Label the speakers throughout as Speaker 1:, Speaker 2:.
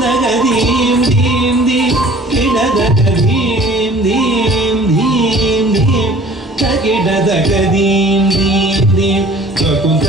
Speaker 1: ಕಿಡದಗ ಧೀಂ ಧೀಂ ಧೀಂ ಕಿಡದಗ ಧೀಂ ಧೀಂ ಧೀಂ ಧೀಂ ಕಿಡದಗ ಧೀಂ ಧೀಂ ಧೀಂ ಸ್ವಕುಂದ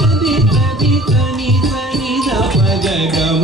Speaker 1: ధని ధని ధని ధని పగ గమ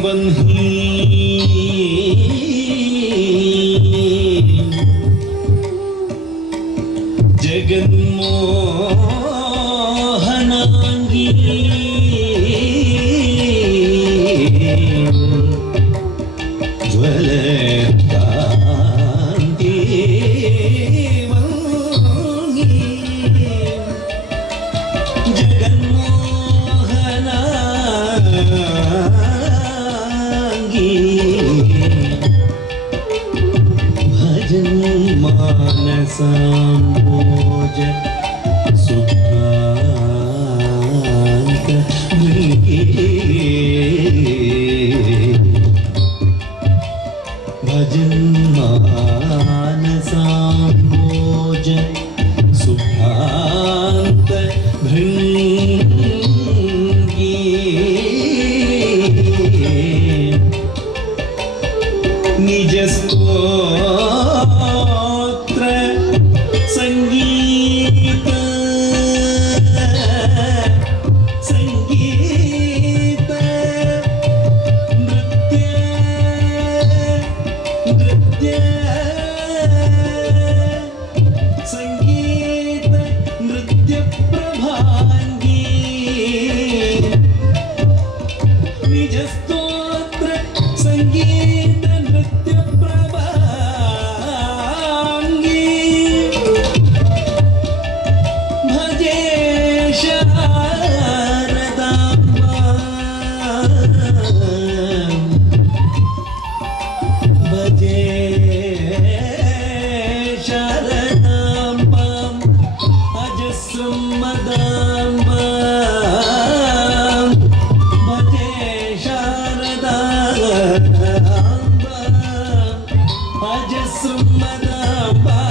Speaker 2: बंधी जगन्मोह भजन्मानसम्भोज सुखान्त भजन्मानसाम्भोज सुखान्त भृङ्गी निजस्तो acısın bana bak.